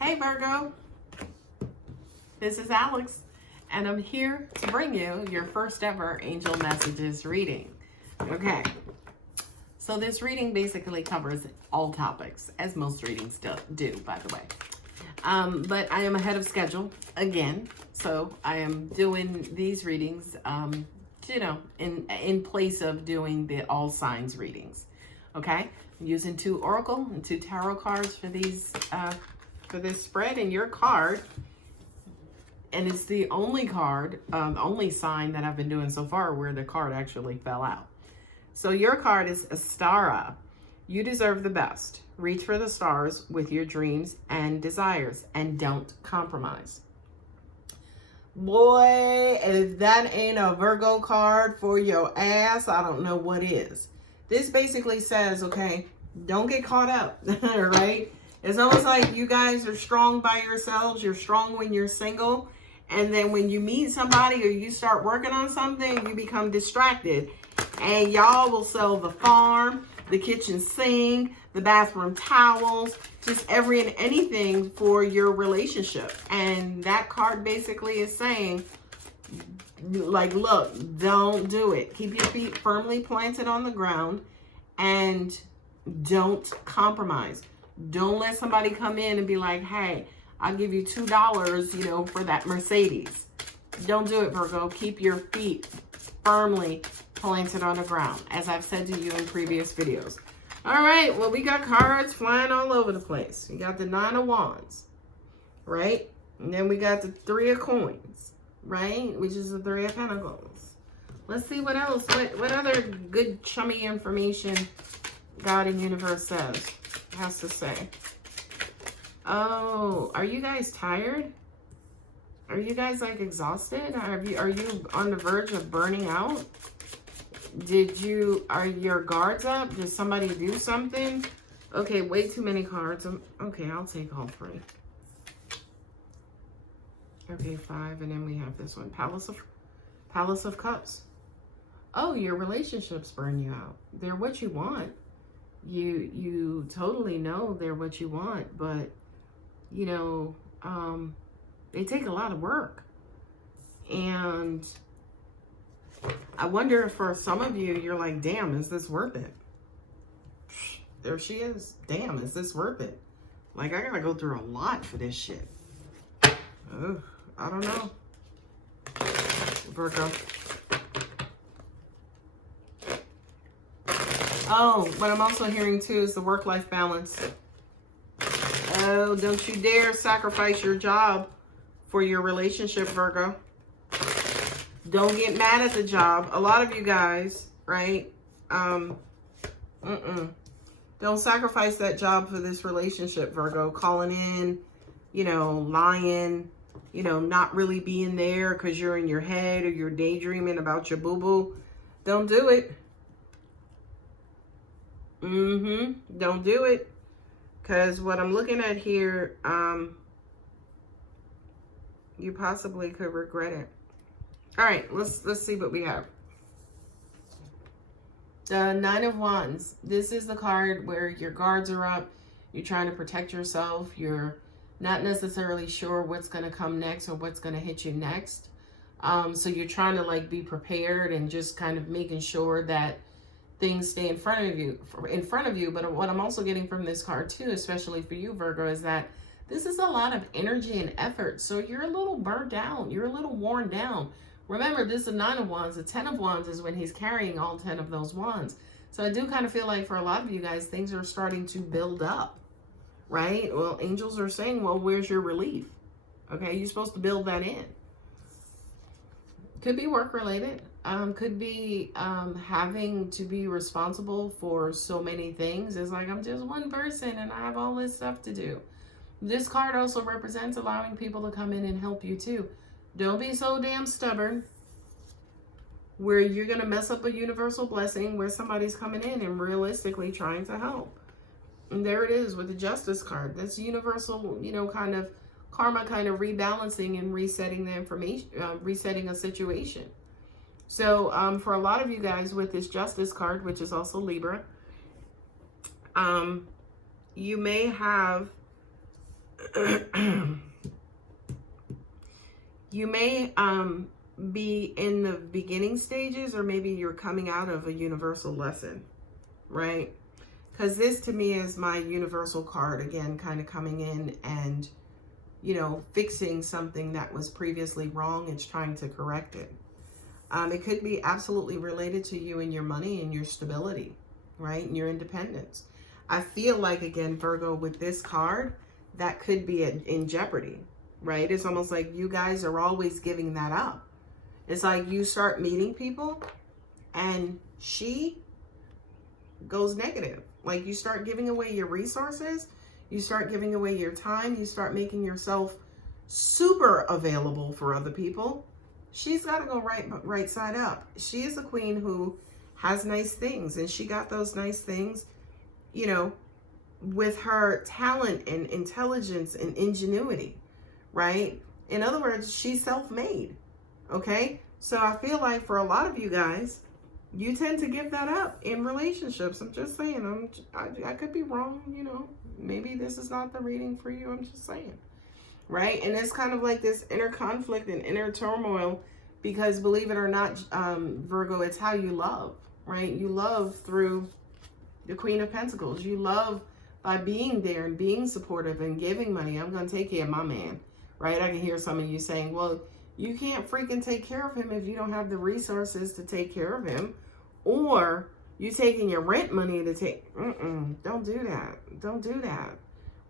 Hey Virgo, this is Alex, and I'm here to bring you your first ever Angel Messages reading. Okay, so this reading basically covers all topics, as most readings do, by the way. But I am ahead of schedule again, so I am doing these readings, in place of doing the all signs readings. Okay, I'm using 2 oracle and 2 tarot cards for these. For this spread, and your card, and it's the only card, only sign that I've been doing so far where the card actually fell out. So your card is Astara. You deserve the best. Reach for the stars with your dreams and desires, and don't compromise. Boy, if that ain't a Virgo card for your ass, I don't know what is. This basically says, okay, don't get caught up, right? It's almost like you guys are strong by yourselves. You're strong when you're single. And then when you meet somebody or you start working on something, you become distracted. And y'all will sell the farm, the kitchen sink, the bathroom towels, just every and anything for your relationship. And that card basically is saying, like, look, don't do it. Keep your feet firmly planted on the ground and don't compromise. Don't let somebody come in and be like, hey, I'll give you $2, for that Mercedes. Don't do it, Virgo. Keep your feet firmly planted on the ground, as I've said to you in previous videos. All right, well, we got cards flying all over the place. We got the 9 of Wands, right? And then we got the 3 of Coins, right? Which is the 3 of Pentacles. Let's see what else, what other good chummy information God and Universe has to say. Oh, are you guys tired? Are you guys like exhausted? Are you on the verge of burning out? Are your guards up? Did somebody do something? Okay, way too many cards. Okay, I'll take all 3. Okay, 5, and then we have this one, Palace of Cups. Oh, your relationships burn you out. They're what you want. You totally know they're what you want, but they take a lot of work. And I wonder if for some of you, you're like, damn, is this worth it? There she is. Damn, is this worth it? Like, I gotta go through a lot for this shit. Oh, I don't know. Virgo. Oh, what I'm also hearing too is the work-life balance. Oh, don't you dare sacrifice your job for your relationship, Virgo. Don't get mad at the job. A lot of you guys, right? Don't sacrifice that job for this relationship, Virgo. Calling in, lying, not really being there because you're in your head or you're daydreaming about your boo-boo. Don't do it. Don't do it. Because what I'm looking at here, you possibly could regret it. All right, let's see what we have. The 9 of Wands. This is the card where your guards are up. You're trying to protect yourself. You're not necessarily sure what's going to come next or what's going to hit you next. So you're trying to be prepared and just kind of making sure that things stay in front of you. But what I'm also getting from this card too, especially for you, Virgo, is that this is a lot of energy and effort. So you're a little burnt out. You're a little worn down. Remember, this is a 9 of Wands. The 10 of Wands is when he's carrying all 10 of those wands. So I do kind of feel like for a lot of you guys, things are starting to build up, right? Well, angels are saying, well, where's your relief? Okay, you're supposed to build that in. Could be work related. Could be having to be responsible for so many things. It's like, I'm just one person and I have all this stuff to do. This card also represents allowing people to come in and help you too. Don't be so damn stubborn where you're going to mess up a universal blessing where somebody's coming in and realistically trying to help. And there it is with the Justice card. That's universal, kind of karma, kind of rebalancing and resetting the information, resetting a situation. So for a lot of you guys with this Justice card, which is also Libra, you may have You may be in the beginning stages, or maybe you're coming out of a universal lesson, right? Because this to me is my universal card, again, kind of coming in and, you know, fixing something that was previously wrong. It's trying to correct it. It could be absolutely related to you and your money and your stability, right? And your independence. I feel like, again, Virgo, with this card, that could be in jeopardy, right? It's almost like you guys are always giving that up. It's like you start meeting people and she goes negative. Like you start giving away your resources, you start giving away your time, you start making yourself super available for other people. She's got to go right side up. She is a queen who has nice things, and she got those nice things, you know, with her talent and intelligence and ingenuity, right? In other words, she's self-made, okay? So I feel like for a lot of you guys, you tend to give that up in relationships. I'm just saying, I could be wrong, you know, maybe this is not the reading for you. I'm just saying, right? And it's kind of like this inner conflict and inner turmoil, because believe it or not, Virgo, it's how you love, right? You love through the Queen of Pentacles. You love by being there and being supportive and giving money. I'm going to take care of my man, right? I can hear some of you saying, well, you can't freaking take care of him if you don't have the resources to take care of him, or you taking your rent money to take, don't do that. Don't do that,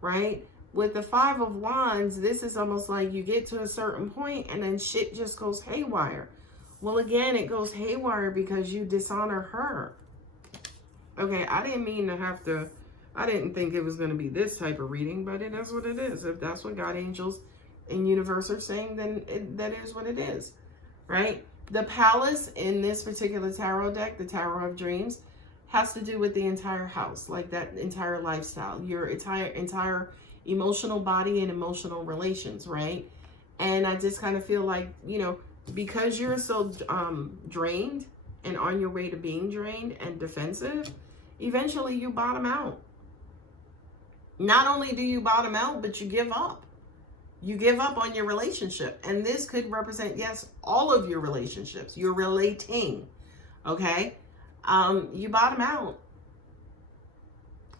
right? With the Five of Wands, this is almost like you get to a certain point and then shit just goes haywire. Well, again, it goes haywire because you dishonor her. Okay, I didn't mean to have to, I didn't think it was going to be this type of reading, but it is what it is. If that's what God, angels, and universe are saying, then that is what it is, right? The Palace in this particular tarot deck, the Tarot of Dreams, has to do with the entire house, like that entire lifestyle, your entire emotional body and emotional relations, right? And I just kind of feel like, you know, because you're so drained and on your way to being drained and defensive, eventually you bottom out. Not only do you bottom out, but you give up. You give up on your relationship. And this could represent, yes, all of your relationships. You're relating, okay? You bottom out.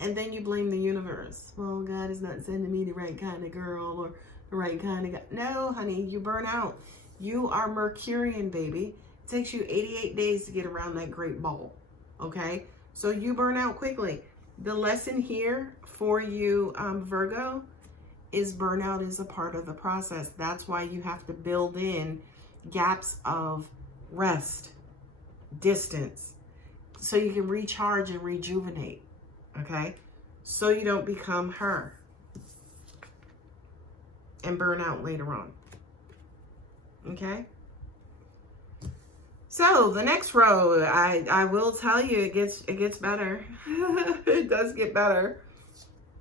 And then you blame the universe. Well, God is not sending me the right kind of girl or the right kind of guy. No, honey, you burn out. You are Mercurian, baby. It takes you 88 days to get around that great ball, okay? So you burn out quickly. The lesson here for you, Virgo, is burnout is a part of the process. That's why you have to build in gaps of rest, distance, so you can recharge and rejuvenate, okay? So you don't become her and burn out later on, okay? So the next row, I will tell you, it gets better. It does get better.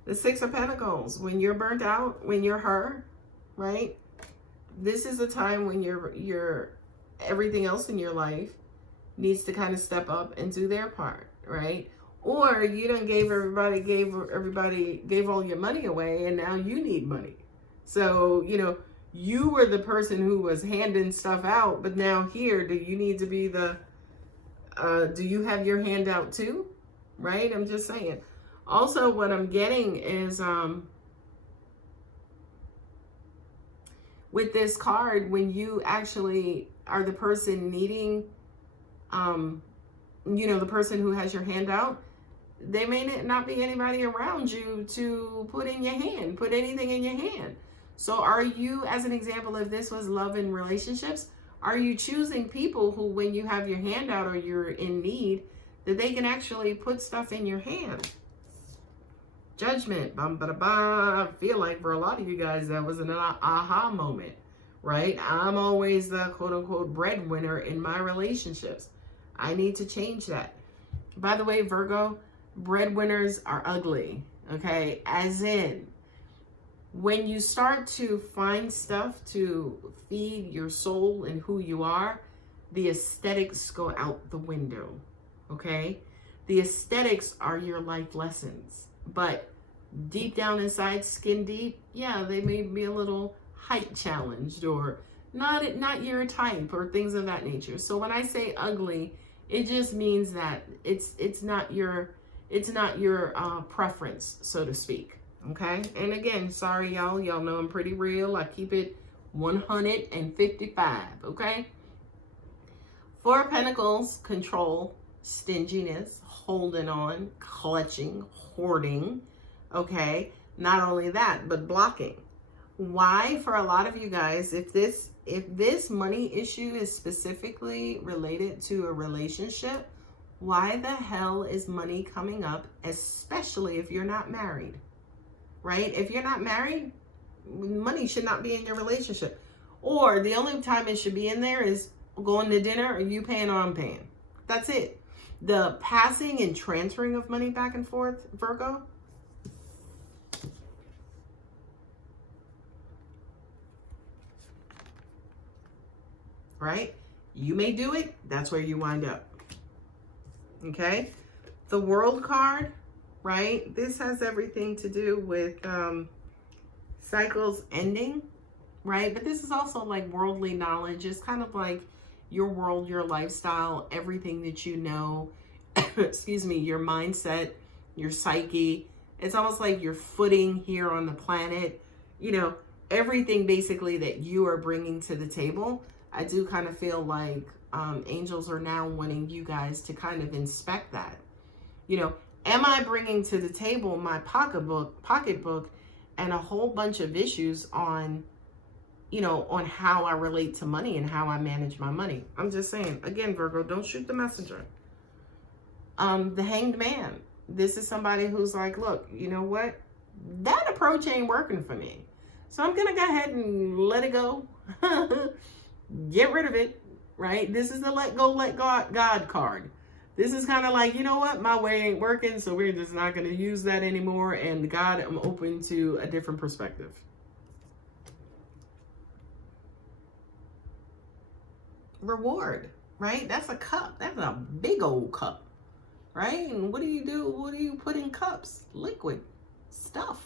The Six of Pentacles, when you're burnt out, when you're her, right? This is a time when you're everything else in your life needs to kind of step up and do their part, right? Or you done gave all your money away, and now you need money. So, you know, you were the person who was handing stuff out, but now here, do you need to be the, do you have your hand out too? Right? I'm just saying. Also, what I'm getting is, with this card, when you actually are the person needing, you know, the person who has your hand out, there may not be anybody around you to put in your hand, put anything in your hand. So are you, as an example, if this was love and relationships, are you choosing people who, when you have your hand out or you're in need, that they can actually put stuff in your hand? Judgment. I feel like for a lot of you guys, that was an aha moment, right? I'm always the quote-unquote breadwinner in my relationships. I need to change that. By the way, Virgo, breadwinners are ugly, okay? As in, when you start to find stuff to feed your soul and who you are, the aesthetics go out the window, okay? The aesthetics are your life lessons, but deep down inside, skin deep, yeah, they may be a little height challenged or not your type or things of that nature. So when I say ugly, it just means that it's not your preference, so to speak. Okay. And again, sorry y'all know I'm pretty real. I keep it 155. Okay. Four of Pentacles, control, stinginess, holding on, clutching, hoarding. Okay. Not only that, but blocking. Why? For a lot of you guys, if this money issue is specifically related to a relationship, why the hell is money coming up, especially if you're not married, right? If you're not married, money should not be in your relationship. Or the only time it should be in there is going to dinner or you paying or I'm paying. That's it. The passing and transferring of money back and forth, Virgo, right? You may do it. That's where you wind up. Okay. The World card, right? This has everything to do with cycles ending, right? But this is also like worldly knowledge. It's kind of like your world, your lifestyle, everything that you know, excuse me, your mindset, your psyche. It's almost like your footing here on the planet, you know, everything basically that you are bringing to the table. I do kind of feel like angels are now wanting you guys to kind of inspect that. You know, am I bringing to the table my pocketbook and a whole bunch of issues on, you know, on how I relate to money and how I manage my money? I'm just saying, again, Virgo, don't shoot the messenger. The Hanged Man. This is somebody who's like, look, you know what? That approach ain't working for me. So I'm going to go ahead and let it go. Get rid of it, right? This is the let go, let God card. This is kind of like, you know what? My way ain't working, so we're just not going to use that anymore. And God, I'm open to a different perspective. Reward, right? That's a cup. That's a big old cup, right? And what do you do? What do you put in cups? Liquid stuff,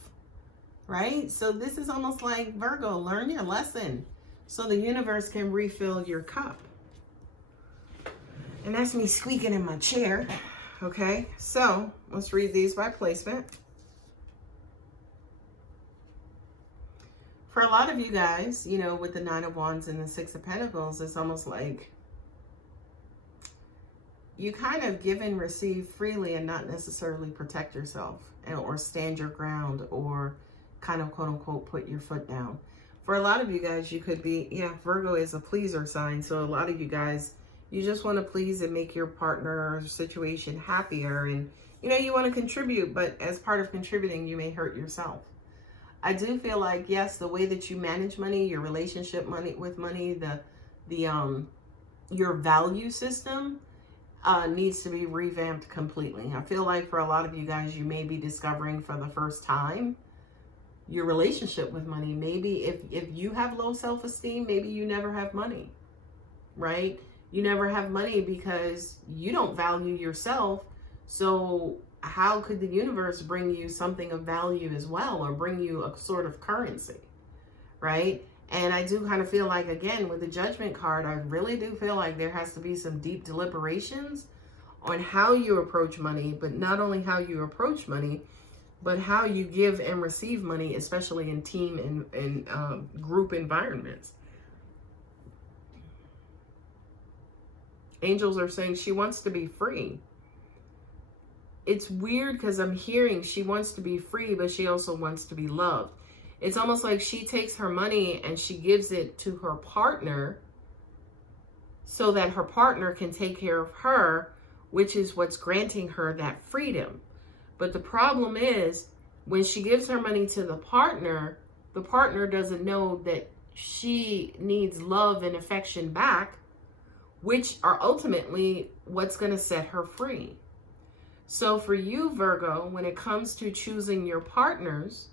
right? So this is almost like, Virgo, learn your lesson so the universe can refill your cup. And that's me squeaking in my chair. Okay, so let's read these by placement. For a lot of you guys, you know, with the Nine of Wands and the Six of Pentacles, it's almost like you kind of give and receive freely and not necessarily protect yourself or stand your ground or kind of quote unquote put your foot down. For a lot of you guys, you could be, yeah, Virgo is a pleaser sign. So a lot of you guys, you just want to please and make your partner or situation happier. And, you know, you want to contribute, but as part of contributing, you may hurt yourself. I do feel like, yes, the way that you manage money, your relationship with money, your value system needs to be revamped completely. I feel like for a lot of you guys, you may be discovering for the first time your relationship with money. Maybe if you have low self-esteem, maybe you never have money, right? You never have money because you don't value yourself. So how could the universe bring you something of value as well, or bring you a sort of currency, right? And I do kind of feel like, again, with the Judgment card, I really do feel like there has to be some deep deliberations on how you approach money, but not only how you approach money, but how you give and receive money, especially in team and group environments. Angels are saying she wants to be free. It's weird because I'm hearing she wants to be free, but she also wants to be loved. It's almost like she takes her money and she gives it to her partner so that her partner can take care of her, which is what's granting her that freedom. But the problem is, when she gives her money to the partner doesn't know that she needs love and affection back, which are ultimately what's going to set her free. So for you, Virgo, when it comes to choosing your partners,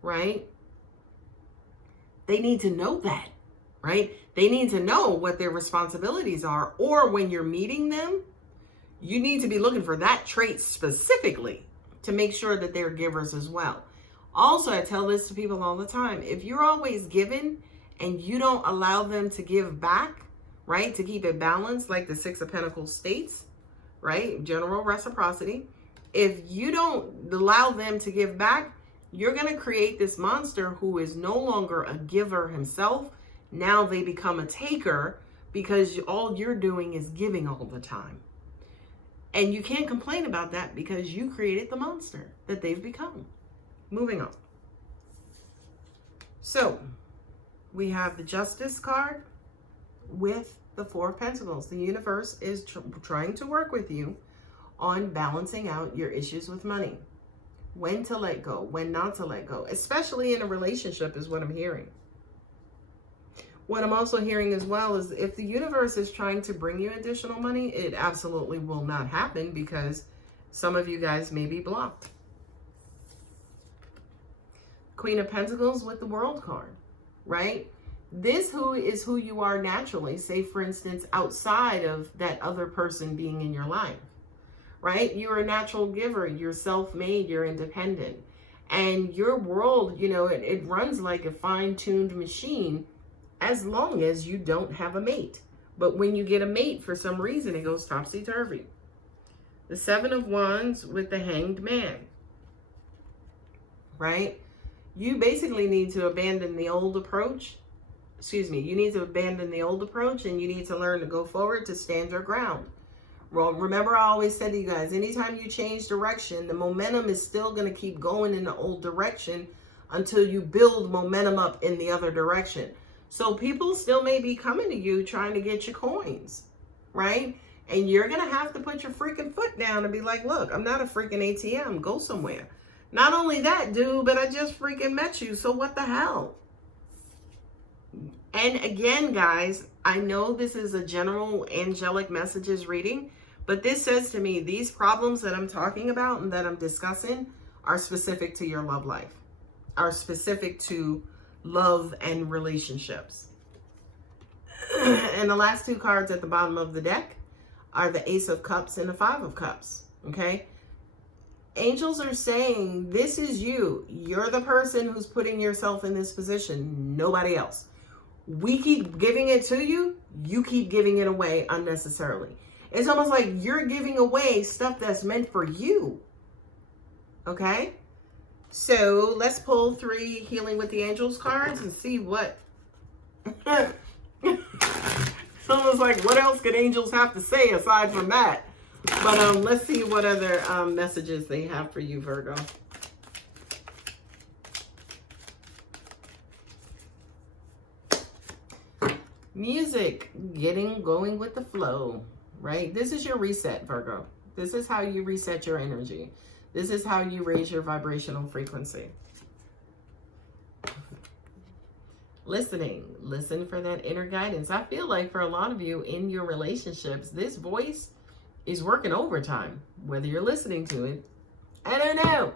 right, they need to know that, right? They need to know what their responsibilities are. Or when you're meeting them, you need to be looking for that trait specifically to make sure that they're givers as well. Also, I tell this to people all the time. If you're always giving and you don't allow them to give back, right, to keep it balanced, like the Six of Pentacles states, right, general reciprocity, if you don't allow them to give back, you're going to create this monster who is no longer a giver himself. Now they become a taker because all you're doing is giving all the time. And you can't complain about that because you created the monster that they've become. Moving on. So we have the Justice card with the Four of Pentacles. The universe is trying to work with you on balancing out your issues with money. When to let go, when not to let go, especially in a relationship is what I'm hearing. What I'm also hearing as well is if the universe is trying to bring you additional money, it absolutely will not happen because some of you guys may be blocked. Queen of Pentacles with the World card, right? This is who you are naturally, say for instance, outside of that other person being in your life, right? You're a natural giver, you're self-made, you're independent. And your world, you know, it runs like a fine-tuned machine as long as you don't have a mate. But when you get a mate, for some reason, it goes topsy-turvy. The Seven of Wands with the Hanged Man, right? You basically need to abandon the old approach. You need to abandon the old approach and you need to learn to go forward, to stand your ground. Well, remember I always said to you guys, anytime you change direction, the momentum is still going to keep going in the old direction until you build momentum up in the other direction. So people still may be coming to you trying to get your coins, right? And you're going to have to put your freaking foot down and be like, look, I'm not a freaking ATM. Go somewhere. Not only that, dude, but I just freaking met you. So what the hell? And again, guys, I know this is a general angelic messages reading, but this says to me, these problems that I'm talking about and that I'm discussing are specific to your love life, are specific to love and relationships. And the last two cards at the bottom of the deck are the Ace of Cups and the Five of Cups, okay? Angels are saying, this is you. You're the person who's putting yourself in this position, nobody else. We keep giving it to you, you keep giving it away unnecessarily. It's almost like you're giving away stuff that's meant for you, okay? So let's pull 3 Healing with the Angels cards and see what... Someone's like, what else could angels have to say aside from that? But let's see what other messages they have for you, Virgo. Music, going with the flow, right? This is your reset, Virgo. This is how you reset your energy. This is how you raise your vibrational frequency. Listening, listen for that inner guidance. I feel like for a lot of you in your relationships, this voice is working overtime, whether you're listening to it. I don't know.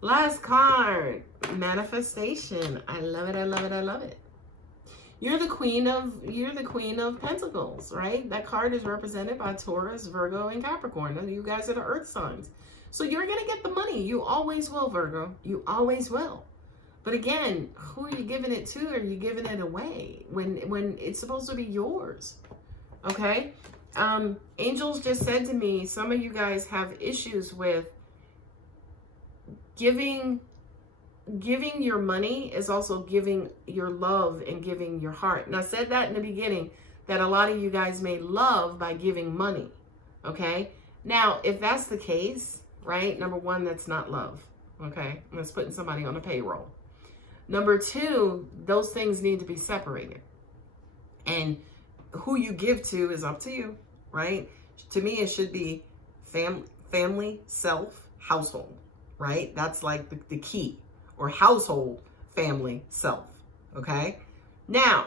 Last card, manifestation. I love it, I love it, I love it. You're the queen of Pentacles, right? That card is represented by Taurus, Virgo, and Capricorn. You guys are the earth signs. So you're going to get the money. You always will, Virgo. You always will. But again, who are you giving it to? Are you giving it away when it's supposed to be yours? Okay? Angels just said to me, some of you guys have issues with giving your money is also giving your love and giving your heart. And I said that in the beginning, that a lot of you guys may love by giving money. Okay? Now, if that's the case, right? Number one, that's not love. Okay? That's putting somebody on a payroll. Number two, those things need to be separated. And who you give to is up to you, right? To me, it should be family, self, household, right? That's like the key. Or household, family, self, okay? Now,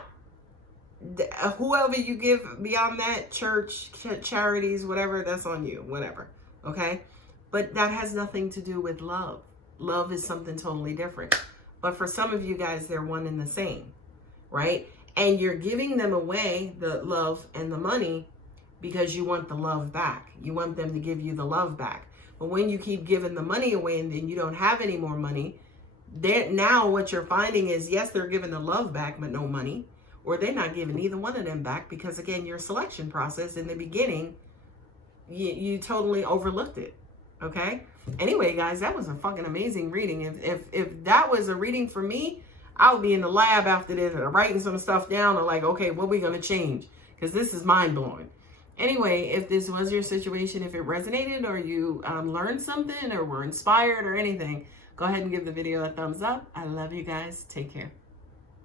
whoever you give beyond that, church, charities, whatever, that's on you, whatever, okay? But that has nothing to do with love. Love is something totally different. But for some of you guys, they're one and the same, right? And you're giving them away, the love and the money, because you want the love back. You want them to give you the love back. But when you keep giving the money away and then you don't have any more money, now what you're finding is, yes, they're giving the love back, but no money. Or they're not giving either one of them back because, again, your selection process in the beginning, you totally overlooked it. Okay? Anyway, guys, that was a fucking amazing reading. If that was a reading for me, I would be in the lab after this and writing some stuff down and like, okay, what are we going to change? Because this is mind-blowing. Anyway, if this was your situation, if it resonated or you learned something or were inspired or anything, go ahead and give the video a thumbs up. I love you guys. Take care.